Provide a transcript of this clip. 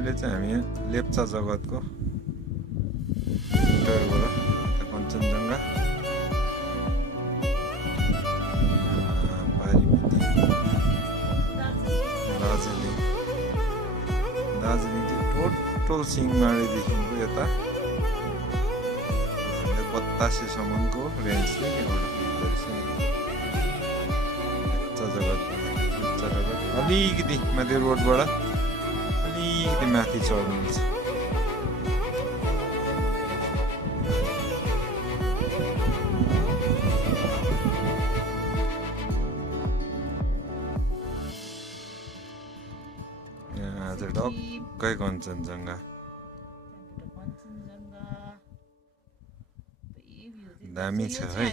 अहिले चाहिँ हामी लेप्चा जगतको टोयबाट कञ्चनजङ्घा बारीपति दार्जिलिङ चाहिँ टोटल सिंहमारीदेखिको यता 82सम्मको रेन्जले यहाँबाट क्लिक गरिन्छ। अलिकति माथि रोडबाट अलिकति माथि चढ्नुहुन्छ। यहाँ चाहिँ ढक्कै कञ्चनजङ्घा दामी छ है।